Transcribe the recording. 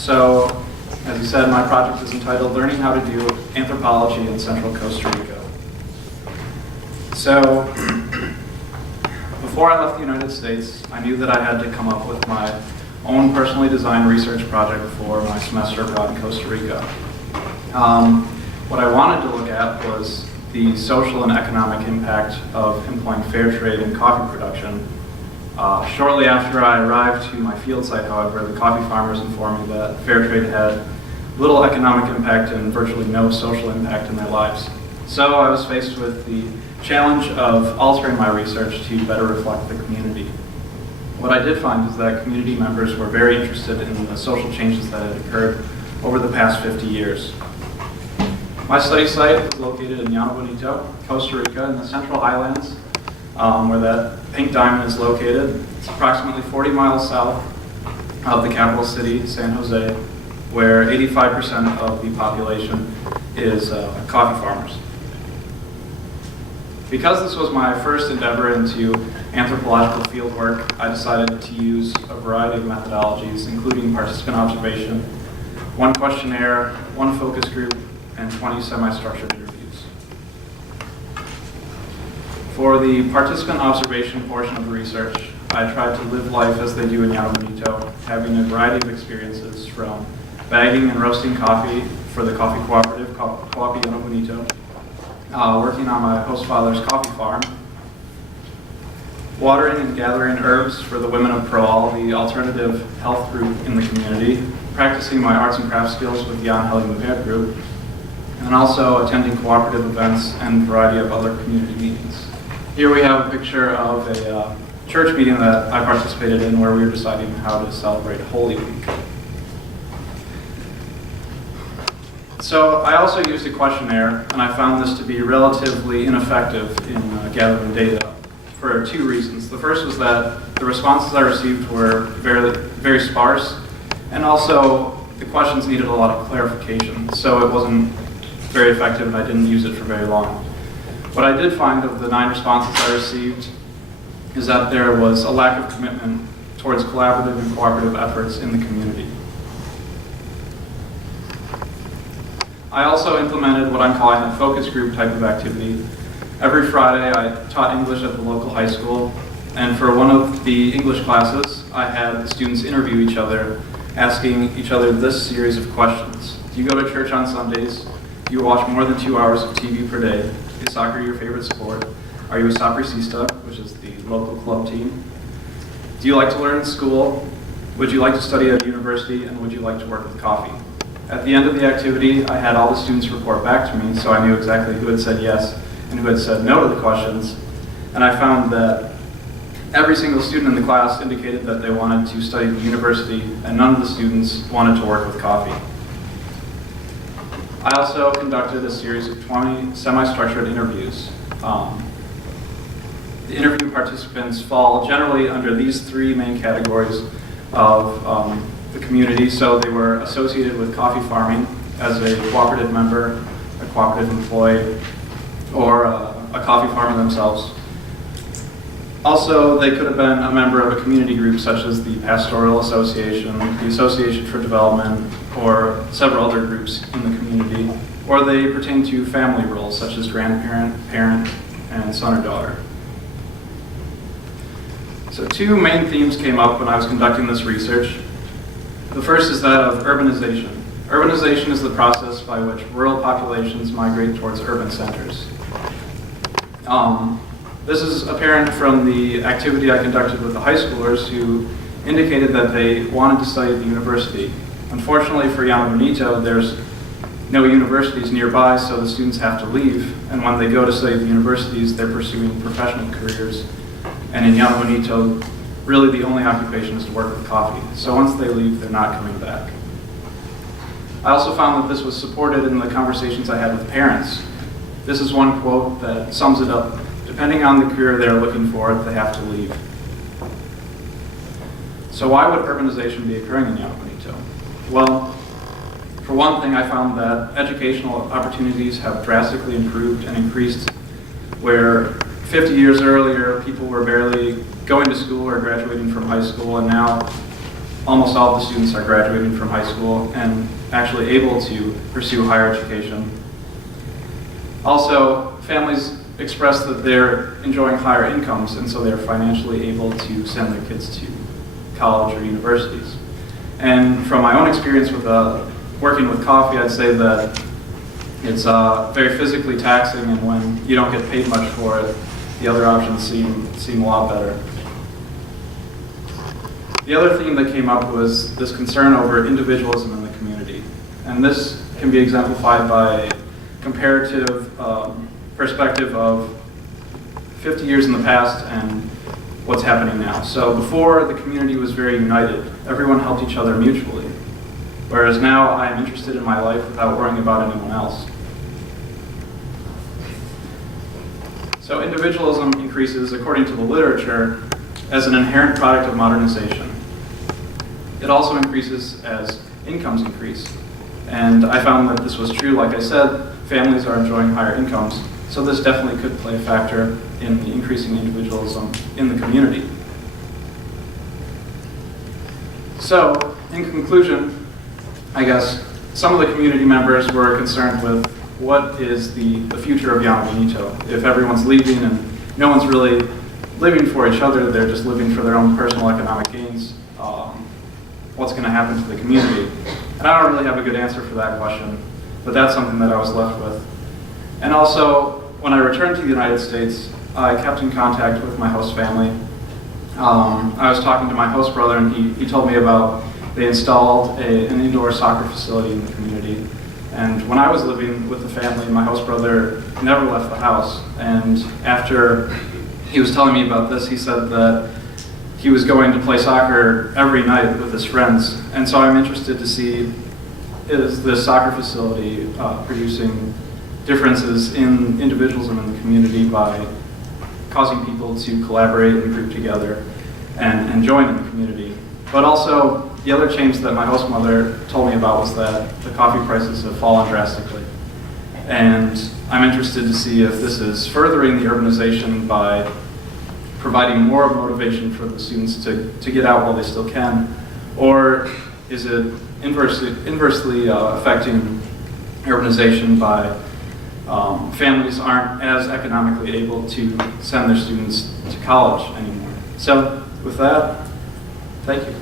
So, as you said, my project is entitled Learning How to Do Anthropology in Central Costa Rica. So, before I left the United States, I knew that I had to come up with my own personally designed research project for my semester abroad in Costa Rica. What I wanted to look at was the social and economic impact of employing fair trade in coffee production. Shortly after I arrived to my field site, however, the coffee farmers informed me that fair trade had little economic impact and virtually no social impact in their lives. So I was faced with the challenge of altering my research to better reflect the community. What I did find is that community members were very interested in the social changes that had occurred over the past 50 years. My study site was located in Llano Bonito, Costa Rica, in the Central Highlands, where that pink diamond is located. It's approximately 40 miles south of the capital city, San Jose, where 85% of the population is coffee farmers. Because this was my first endeavor into anthropological fieldwork, I decided to use a variety of methodologies, including participant observation, one questionnaire, one focus group, and 20 semi-structured interviews. For the participant observation portion of the research, I tried to live life as they do in Llano Bonito, having a variety of experiences from bagging and roasting coffee for the coffee cooperative, Coffee Llano Bonito, working on my host father's coffee farm, watering and gathering herbs for the Women of Proal, the alternative health group in the community, practicing my arts and crafts skills with the Angel Mujer group, and also attending cooperative events and a variety of other community meetings. Here we have a picture of a church meeting that I participated in where we were deciding how to celebrate Holy Week. So I also used a questionnaire, and I found this to be relatively ineffective in gathering data for two reasons. The first was that the responses I received were very sparse, and also the questions needed a lot of clarification, so it wasn't very effective and I didn't use it for very long. What I did find of the 9 responses I received is that there was a lack of commitment towards collaborative and cooperative efforts in the community. I also implemented what I'm calling a focus group type of activity. Every Friday I taught English at the local high school, and for one of the English classes I had the students interview each other, asking each other this series of questions. Do you go to church on Sundays? Do you watch more than 2 hours of TV per day? Is soccer your favorite sport? Are you a sapricista, which is the local club team? Do you like to learn in school? Would you like to study at university? And would you like to work with coffee? At the end of the activity, I had all the students report back to me, so I knew exactly who had said yes and who had said no to the questions. And I found that every single student in the class indicated that they wanted to study at the university, and none of the students wanted to work with coffee. I also conducted a series of 20 semi-structured interviews. The interview participants fall generally under these 3 main categories of the community. So they were associated with coffee farming as a cooperative member, a cooperative employee, or a coffee farmer themselves. Also, they could have been a member of a community group such as the Pastoral Association, the Association for Development, or several other groups in the community, or they pertain to family roles such as grandparent, parent, and son or daughter. So 2 main themes came up when I was conducting this research. The first is that of urbanization. Urbanization is the process by which rural populations migrate towards urban centers. This is apparent from the activity I conducted with the high schoolers who indicated that they wanted to study at the university. Unfortunately for Llano Bonito, there's no universities nearby, so the students have to leave. And when they go to study at the universities, they're pursuing professional careers. And in Llano Bonito, really the only occupation is to work with coffee. So once they leave, they're not coming back. I also found that this was supported in the conversations I had with parents. This is one quote that sums it up. Depending on the career they're looking for, they have to leave. So why would urbanization be occurring in Llano Bonito? Well, for one thing, I found that educational opportunities have drastically improved and increased, where 50 years earlier, people were barely going to school or graduating from high school, and now almost all of the students are graduating from high school and actually able to pursue higher education. Also, families express that they're enjoying higher incomes, and so they're financially able to send their kids to college or universities. And from my own experience with working with coffee, I'd say that it's very physically taxing, and when you don't get paid much for it, the other options seem a lot better. The other theme that came up was this concern over individualism in the community. And this can be exemplified by comparative perspective of 50 years in the past and what's happening now. So before, the community was very united. Everyone helped each other mutually. Whereas now, I am interested in my life without worrying about anyone else. So individualism increases, according to the literature, as an inherent product of modernization. It also increases as incomes increase. And I found that this was true. Like I said, families are enjoying higher incomes, so this definitely could play a factor in the increasing individualism in the community. So, in conclusion, I guess some of the community members were concerned with what is the future of Llano Bonito. If everyone's leaving and no one's really living for each other, they're just living for their own personal economic gains, what's going to happen to the community? And I don't really have a good answer for that question, but that's something that I was left with. And also, when I returned to the United States, I kept in contact with my host family. I was talking to my host brother, and he told me about they installed an indoor soccer facility in the community. And when I was living with the family, my host brother never left the house. And after he was telling me about this, he said that he was going to play soccer every night with his friends. And so I'm interested to see, is this soccer facility producing differences in individualism in the community by causing people to collaborate and group together and join in the community. But also, the other change that my host mother told me about was that the coffee prices have fallen drastically. And I'm interested to see if this is furthering the urbanization by providing more motivation for the students to get out while they still can, or is it inversely affecting urbanization by families aren't as economically able to send their students to college anymore. So with that, thank you.